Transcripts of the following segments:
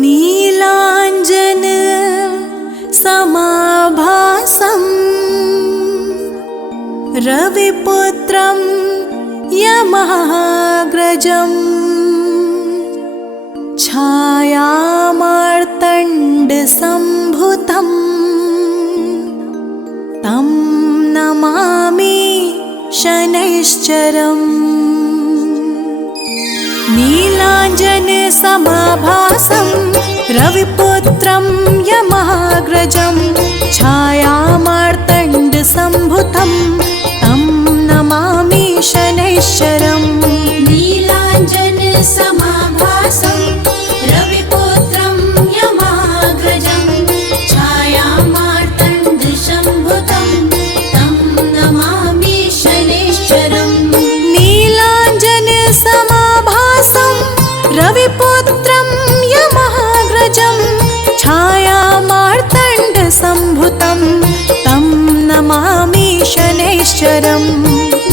नीलाञ्जन समाभासम् रविपुत्रं यमाग्रजम् छायामार्तण्डसम्भुतम् तं नमामि शनैश्चरम्। नीलाञ्जन समाभासं रविपुत्रं यमाग्रजं छायामार्तण्डसम्भुतं तं नमामि शनैश्चरम्। नीलाञ्जन समाभासं रविपुत्रं यमाग्रजं छायामार्तण्डसम्भुतं तं नमामि शनैश्चरम्। नीलाञ्जन समाभासं रविपुत्रं यमाग्रजं छायामार्तण्डसम्भुतं तं नमामि शनैश्चरम्।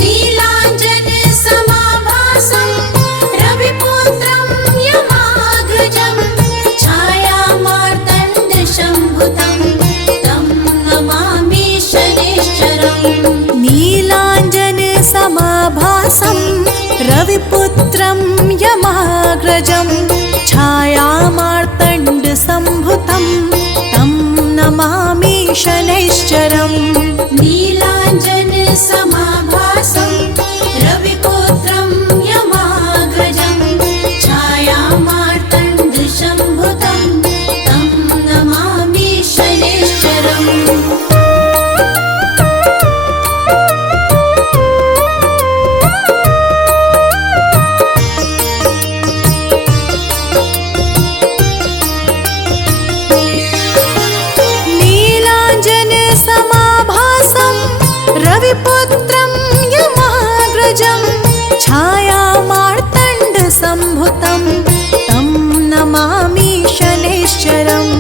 नीलाञ्जन समाभासं रविपुत्रं यमाग्रजं छायामार्तण्डसम्भुतं तं नमामि शनैश्चरम्। नीलाञ्जन समाभासं रविपुत्रं यमाग्रजं छायामार्तण्डसम्भुतं तं नमामि शनैश्चरम्। नीलाञ्जन समाभासं रविपुत्रं यमाग्रजं छायामार्तण्डसम्भुतं तं नमामि शनैश्चरम्। नीलाञ्जन समाभासं रविपुत्रं यमाग्रजं छायामार्तण्डसम्भुतं तं नमामि शनैश्चरम्।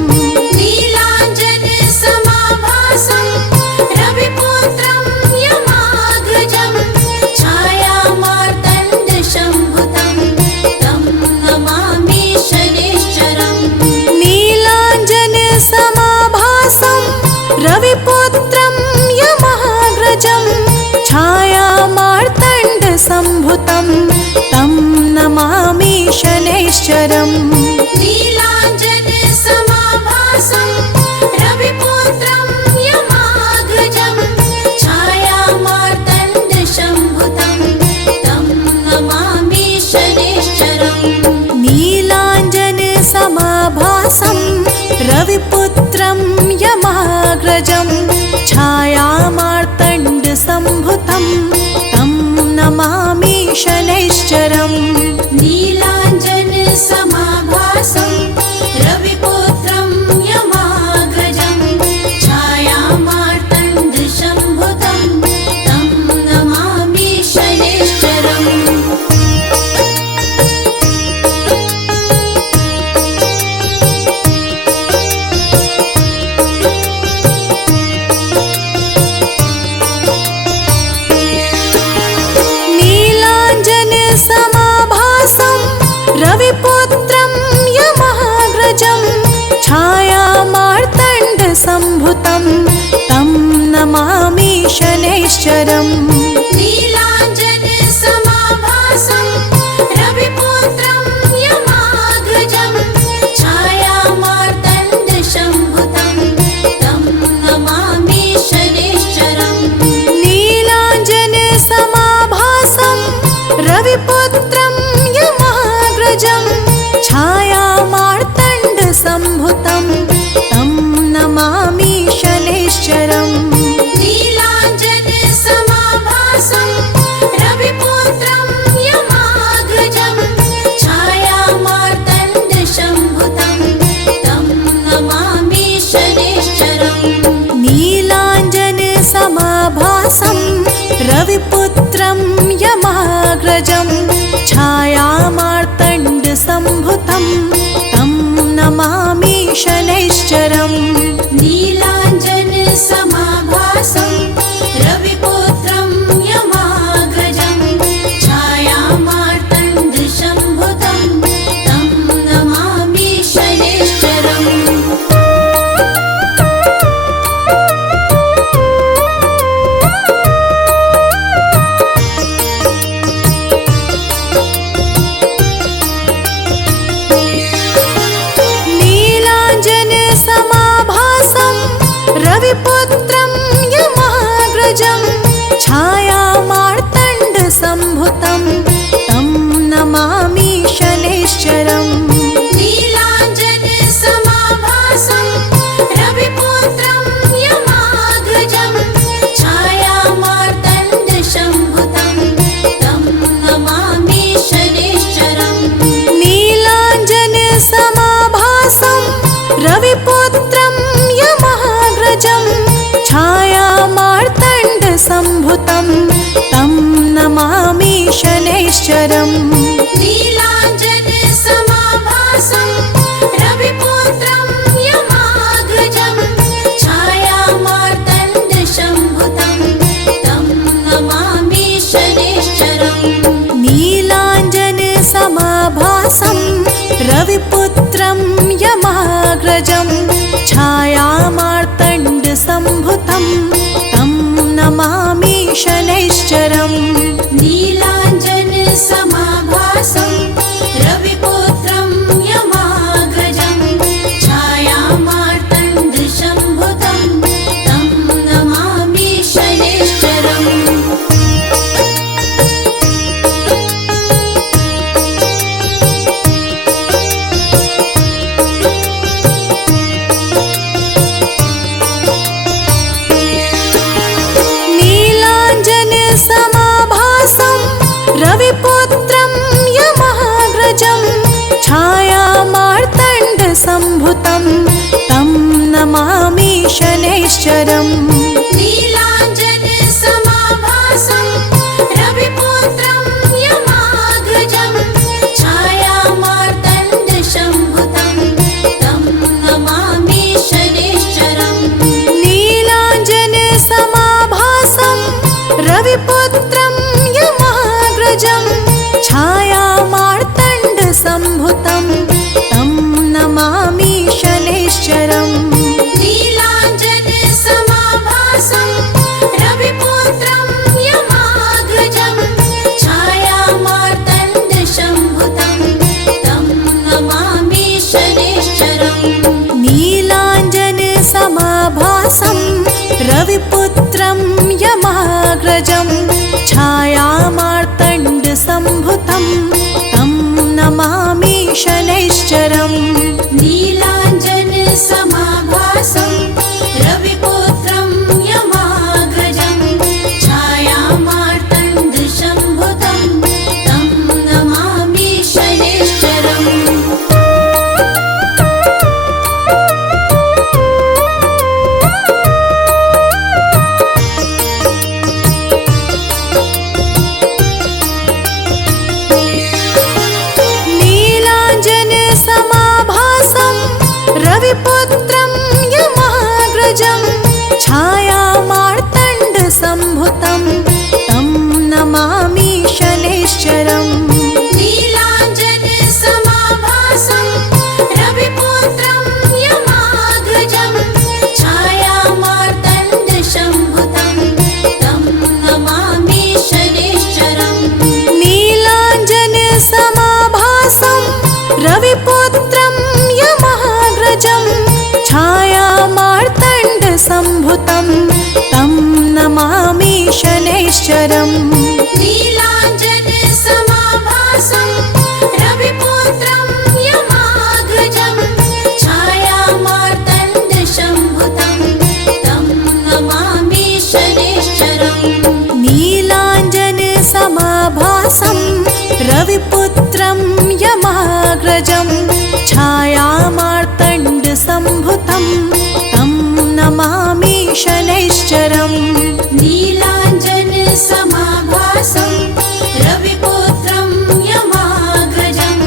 नीलाञ्जन समाभासं रविपुत्रं यमाग्रजं छायामार्तण्डसम्भुतं तं नमामि शनैश्चरम्। नीलाञ्जन समाभासं रविपुत्रं यमाग्रजं छायामार्तण्डसम्भुतं तं नमामि शनैश्चरम्। नीलाञ्जन समाभासं रविपुत्रं यमाग्रजं छायामार्तण्डसम्भुतं तं नमामि शनैश्चरम्। नीलाञ्जन समाभासं रविपुत्रं यमाग्रजं छायामार्तण्डसम्भुतं तं नमामि शनैश्चरम्। नीलाञ्जन समाभासं रविपुत्रं यमाग्रजं छायामार्तण्डसम्भुतं तं नमामि शनैश्चरम्। रविपुत्रं यमाग्रजं छायामार्तण्डसम्भुतं तं नमामि शनैश्चरम् नीलाञ्जनसमाभासं रविपुत्रं यमाग्रजं छायामार्तण्डसम्भुतं तं नमामि शनैश्चरम् नीलाञ्जनसमाभासं रविपुत्रं यमाग्रजं छायामार्तण्डसम्भुतं तं नमामि शनैश्चरम् नीलाञ्जनसमाभासं रविपुत्रं यमाग्रजं छायामार्तण्डसम्भुतं तं नमामि शनैश्चरम् नीलाञ्जनसमाभासं रविपुत्रं यमाग्रजं छायामार्तण्डसम्भुतं तं नमामि शनैश्चरम् नीलाञ्जनसमाभासं रविपुत्रं यमाग्रजं छायामार्तण्डसम्भुतं तं नमामि शनैश्चरम् नीलाञ्जनसमाभासं रविपुत्रं यमाग्रजं छायामार्तण्डसम्भुतं तं नमामि शनैश्चरम् नीलाञ्जनसमाभासं रविपुत्रं यमाग्रजं छायामार्तण्डसम्भुतं तं नमामि शनैश्चरम् नीलाञ्जनसमाभासं रविपुत्रं यमाग्रजं छायामार्तण्डसम्भुतं तं नमामि शनैश्चरम् नीलाञ्जनसमाभासं रविपुत्रं यमाग्रजं छायामार्तण्डसम्भुतं तं नमामि शनैश्चरम् नीलाञ्जनसमाभासं रविपुत्रं यमाग्रजं छायामार्तण्डसम्भुतं तं नमामि शनैश्चरम् नीलाञ्जनसमाभासं रविपुत्रं यमाग्रजं छायामार्तण्डसम्भुतं तं नमामि शनैश्चरम् नीलाञ्जनसमाभासं रविपुत्रं यमाग्रजं छायामार्तण्डसम्भुतं तं नमामि शनैश्चरम् नीलाञ्जनसमाभासं रविपुत्रं यमाग्रजं छायामार्तण्डसम्भुतं तं नमामि शनैश्चरम् नीलाञ्जनसमाभासं रविपुत्रं यमाग्रजं छायामार्तण्डसम्भुतं तं नमामि शनैश्चरम् नीलाञ्जनसमाभासं रविपुत्रं यमाग्रजं छायामार्तण्डसम्भुतं तं नमामि शनैश्चरम् नीलाञ्जनसमाभासं रविपुत्रं यमाग्रजं छायामार्तण्डसम्भुतं तं नमामि शनैश्चरम् नीलाञ्जनसमाभासं रविपुत्रं यमाग्रजं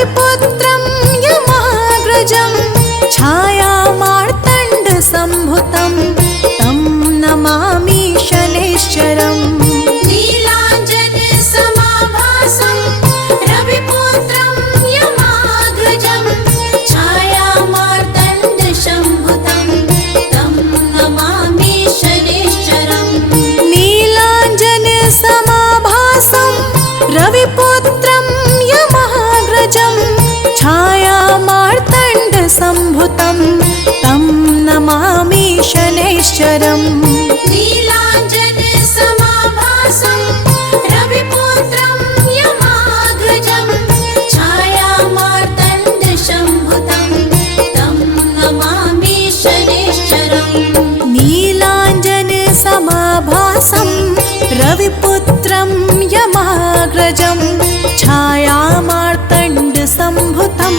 रविपुत्रं यमाग्रजं छायामार्तण्डसम्भुतं तं नमामि शनैश्चरम् नीलाञ्जनसमाभासं रविपुत्रं यमाग्रजं छायामार्तण्डसम्भुतं तं नमामि शनैश्चरम् नीलाञ्जनसमाभासं रविपुत्रं यमाग्रजं छायामार्तण्डसम्भुतं तं नमामि शनैश्चरम् नीलाञ्जनसमाभासं रविपुत्रं यमाग्रजं छायामार्तण्डसम्भुतं तं नमामि शनैश्चरम् नीलाञ्जनसमाभासं रविपुत्रं यमाग्रजं छायामार्तण्डसम्भुतं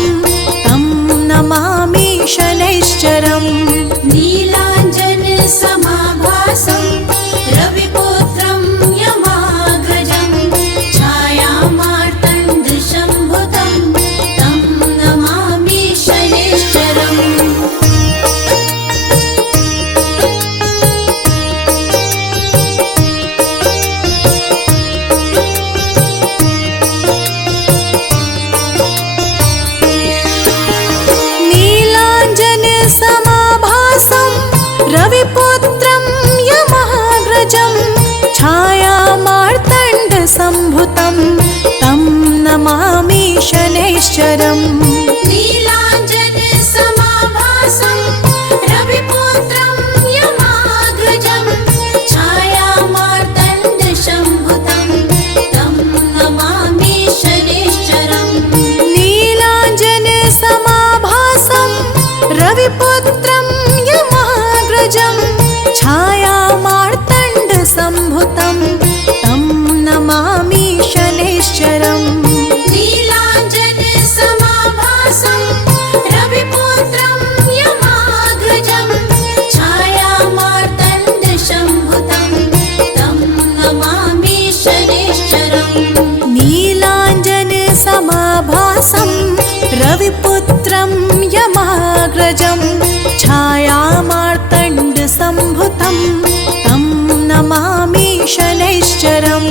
तं नमामि शनैश्चरम् नीलाञ्जनसमाभासं रविपुत्रं यमाग्रजं छायामार्तण्डसम्भुतं तं नमामि शनैश्चरम् नीलाञ्जनसमाभासं रविपुत्रं यमाग्रजं छायामार्तण्डसम्भुतं तं नमामि शनैश्चरम् नीलाञ्जनसमाभासं रविपुत्रं यमाग्रजं छायामार्तण्डसम्भुतं तं नमामि शनैश्चरम् नीलाञ्जनसमाभासं रविपुत्रं यमाग्रजं छायामार्तण्डसम्भुतं तं नमामि शनैश्चरम् नीलाञ्जनसमाभासं रविपुत्रं यमाग्रजं छायामार्तण्डसम्भुतं तं नमामि शनैश्चरम् नीलाञ्जनसमाभासं रविपुत्रं यमाग्रजं छायामार्तण्डसम्भुतं तं नमामि शनैश्चरम्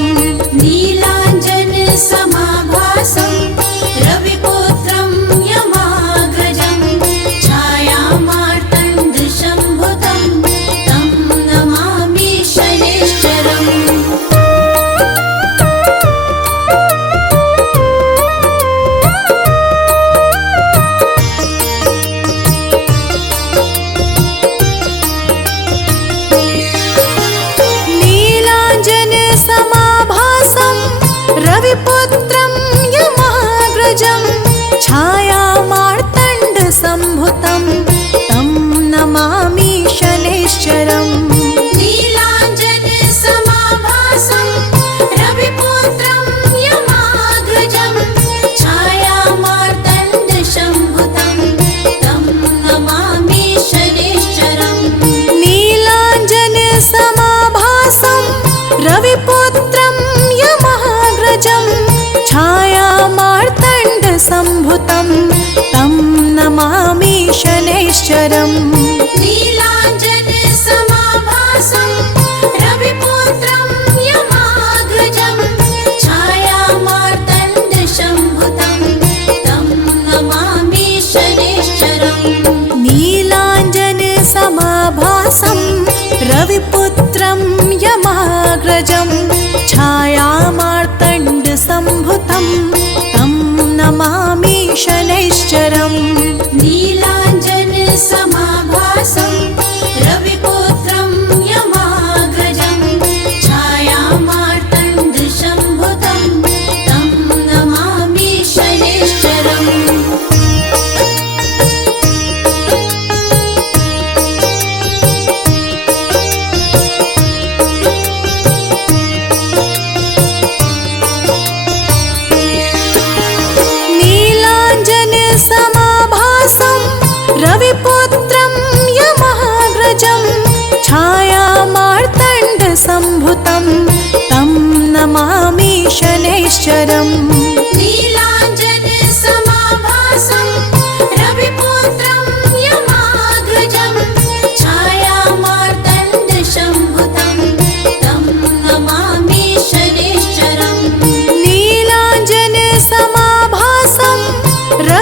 नीलाञ्जनसमाभासं रविपुत्रं यमाग्रजं छायामार्तण्डसम्भुतं तं नमामि शनैश्चरम् नीलाञ्जनसमाभासं रविपुत्रं यमाग्रजं छायामार्तण्डसम्भुतं तं नमामि शनैश्चरम् नीलाञ्जनसमाभासं रविपुत्रं यमाग्रजं छायामार्तण्डसम्भुतं तं नमामि शनैश्चरम् नीलाञ्जनसमाभासं रविपुत्रं यमाग्रजं छायामार्तण्डसम्भुतं तं नमामि शनैश्चरम् नीलाञ्जनसमाभासं रविपुत्रं यमाग्रजं छायामार्तण्डसम्भुतं तं नमामि शनैश्चरम् नीलाञ्जनसमाभासं रविपुत्रं यमाग्रजं छायामार्तण्डसम्भुतं तं नमामि शनैश्चरम् नीलाञ्जनसमाभासं रविपुत्रं यमाग्रजं छायामार्तण्डसम्भुतं तं नमामि शनैश्चरम् नीलाञ्जनसमाभासं रविपुत्रं यमाग्रजं छायामार्तण्डसम्भुतं तं नमामि शनैश्चरम् नीलाञ्जनसमाभासं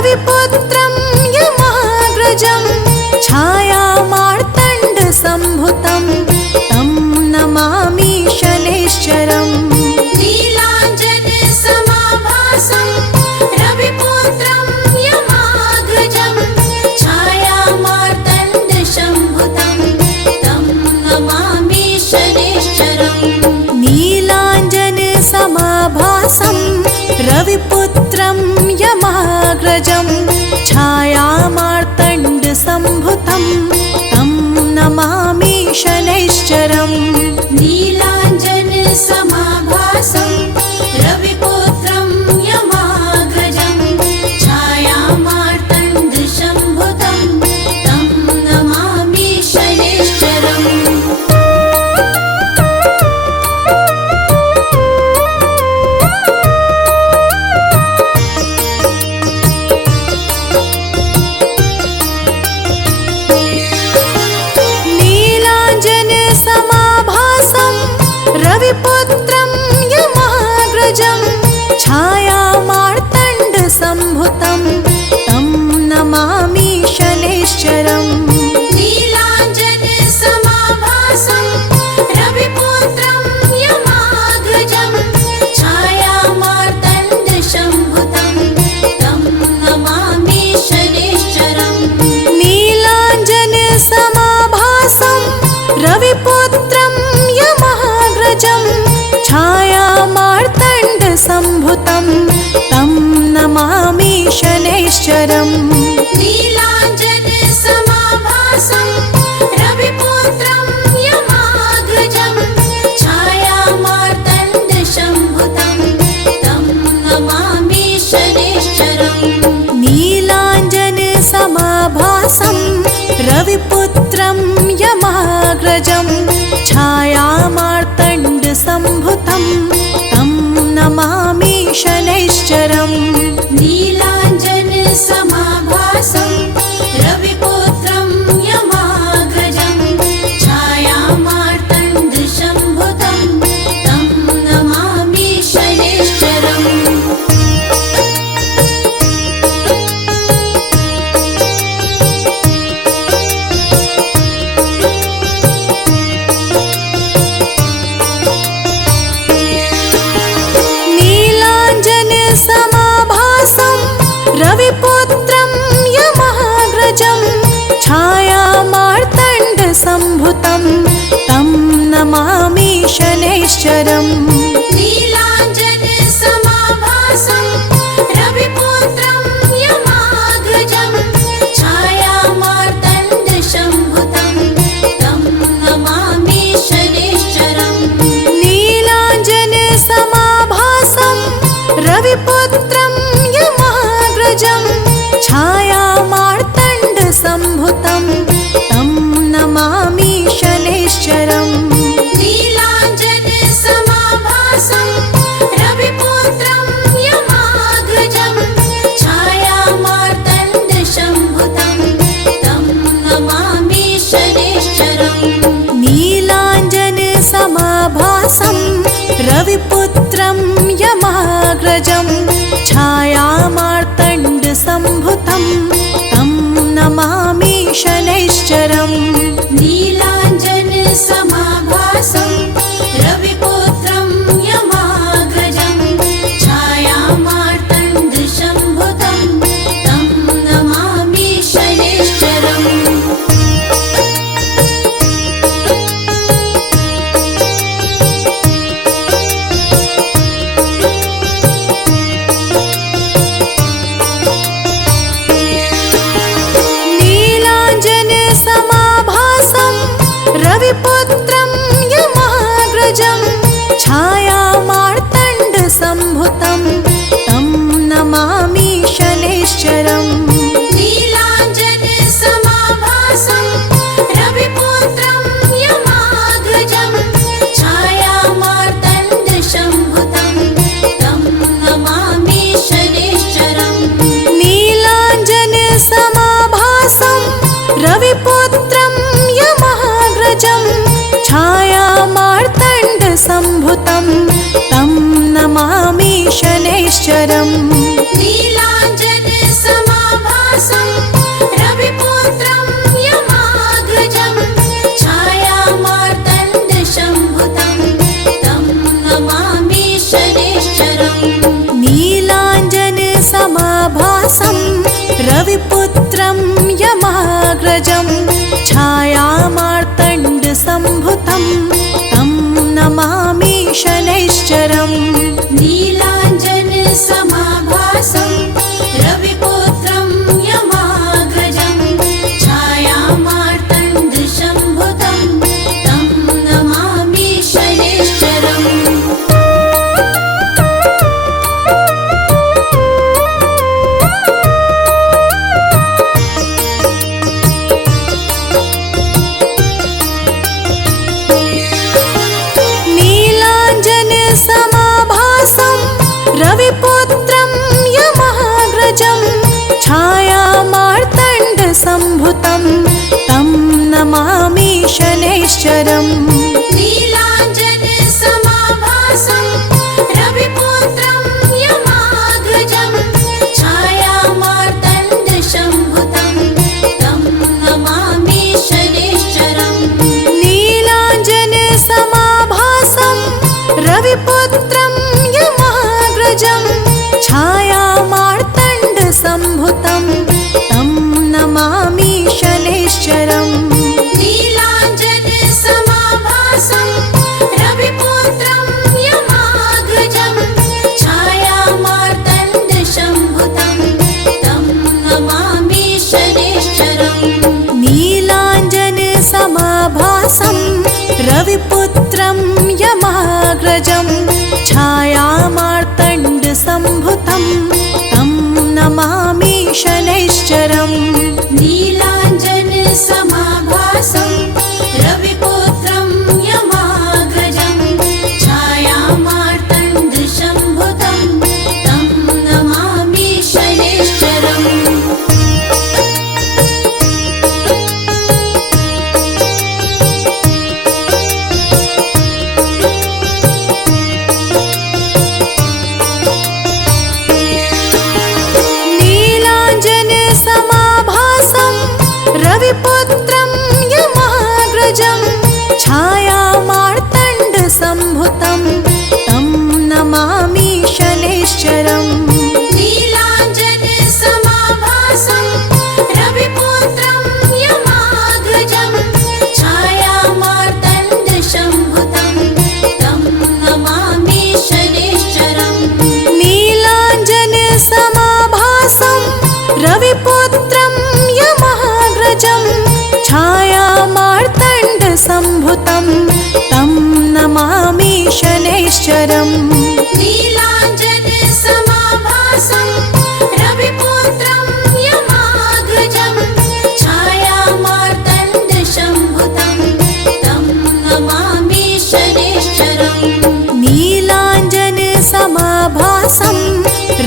रविपुत्रं यमाग्रजं छायामार्तण्डसम्भुतं तं नमामि शनैश्चरम् नीलाञ्जनसमाभासं रविपुत्रं यमाग्रजं छायामार्तण्डसम्भुतं तं नमामि शनैश्चरम् नीलाञ्जनसमाभासं रविपुत्रं यमाग्रजं छायामार्तण्डसम्भुतं तं नमामि शनैश्चरम् नीलाञ्जनसमाभासं रविपुत्रं यमाग्रजं छायामार्तण्डसम्भुतं तं नमामि शनैश्चरम् नीलाञ्जनसमाभासं रविपुत्रं यमाग्रजं छायामार्तण्डसम्भुतं तं नमामि शनैश्चरम् नीलाञ्जनसमाभासं रविपुत्रं यमाग्रजं छायामार्तण्डसम्भुतं तं नमामि शनैश्चरम् नीलाञ्जनसमाभासं रविपुत्रं यमाग्रजं छायामार्तण्डसम्भुतं तं नमामि शनैश्चरम् नीलाञ्जनसमाभासं रविपुत्रं यमाग्रजं छायामार्तण्डसम्भुतं तं नमामि शनैश्चरम् नीलाञ्जनसमाभासं रविपुत्रं यमाग्रजं छायामार्तण्डसम्भुतं तं नमामि शनैश्चरम् नीलाञ्जनसमाभासं रविपुत्रं यमाग्रजं छायामार्तण्डसम्भुतं तं नमामि शनैश्चरम् नीलाञ्जनसमाभासं रविपुत्रं यमाग्रजं छायामार्तण्डसम्भुतं तं नमामि शनैश्चरम् नीलाञ्जनसमाभासं रविपुत्रं यमाग्रजं छायामार्तण्डसम्भुतं तं नमामि शनैश्चरम् नीलाञ्जनसमाभासं रविपुत्रं यमाग्रजं छायामार्तण्डसम्भुतं तं नमामि शनैश्चरम् नीलाञ्जनसमाभासं रविपुत्रं यमाग्रजं छायामार्तण्डसम्भुतं तं नमामि शनैश्चरम् नीलाञ्जनसमाभासं रविपुत्रं यमाग्रजं छायामार्तण्डसम्भुतं तं नमामि शनैश्चरम् नीलाञ्जनसमाभासं रविपुत्रं यमाग्रजं छायामार्तण्डसम्भुतं तं नमामि शनैश्चरम् नीलाञ्जनसमाभासं रविपुत्रं यमाग्रजं छायामार्तण्डसम्भुतं तं नमामि शनैश्चरम् नीलाञ्जनसमाभासं रविपुत्रं यमाग्रजं छायामार्तण्डसम्भुतं तं नमामि शनैश्चरम् नीलाञ्जनसमाभासं रविपुत्रं यमाग्रजं रविपुत्रं यमाग्रजं छायामार्तण्डसम्भुतं तं नमामि शनैश्चरम् नीलाञ्जनसमाभासं रविपुत्रं यमाग्रजं छायामार्तण्डसम्भुतं तं नमामि शनैश्चरम् नीलाञ्जनसमाभासं रविपुत्रं यमाग्रजं छायामार्तण्डसम्भुतं तं नमामि शनैश्चरम् नीलाञ्जनसमाभासं रविपुत्रं यमाग्रजं छायामार्तण्डसम्भुतं तं नमामि शनैश्चरम् नीलाञ्जनसमाभासं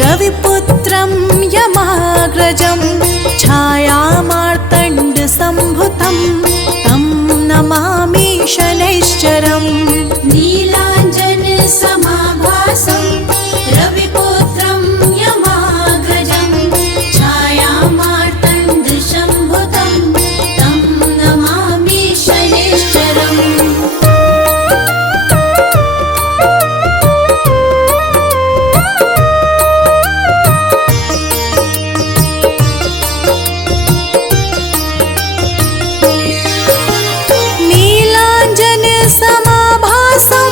रविपुत्रं यमाग्रजं छायामार्तण्डसम्भुतं तं नमामि शनैश्चरम् नीलाञ्जनसमाभासं रविपुत्रं यमाग्रजं छायामार्तण्डसम्भुतं तं नमामि शनैश्चरम् नीलाञ्जनसमाभासं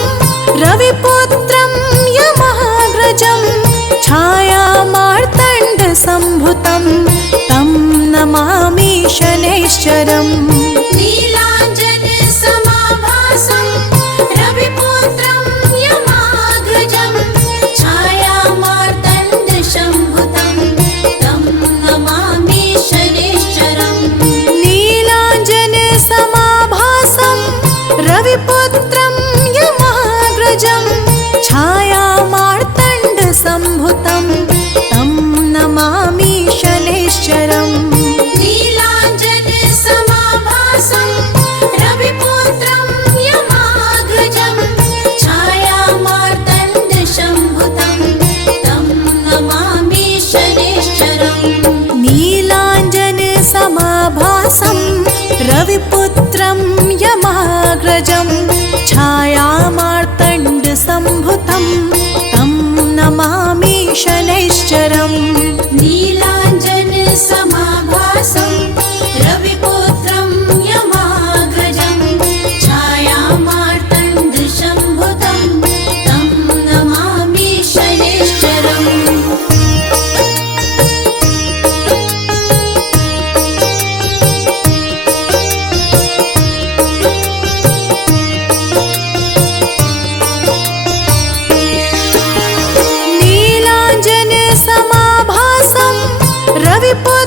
रविपुत्रं यमाग्रजं छायामार्तण्डसम्भुतं तं नमामि शनैश्चरम् नीलाञ्जनसमाभासं रविपुत्रं यमाग्रजं छायामार्तण्डसम्भुतं तं नमामि शनैश्चरम् नीलाञ्जनसमाभासं रविपुत्रं यमाग्रजं छायामार्तण्डसम्भुतं तं नमामि शनैश्चरम् नीलाञ्जनसमाभासं रविपुत्रं यमाग्रजं छायामार्तण्डसम्भुतं तं नमामि शनैश्चरम् नीलाञ्जनसमाभासं रविपुत्रं यमाग्रजं छायामार्तण्डसम्भुतं तं नमामि शनैश्चरम् नीलाञ्जनसमाभासं रविपुत्रं यमाग्रजं छायामार्तण्डसम्भुतं तं नमामि शनैश्चरम् नीलाञ्जनसमाभासं रविपुत्रं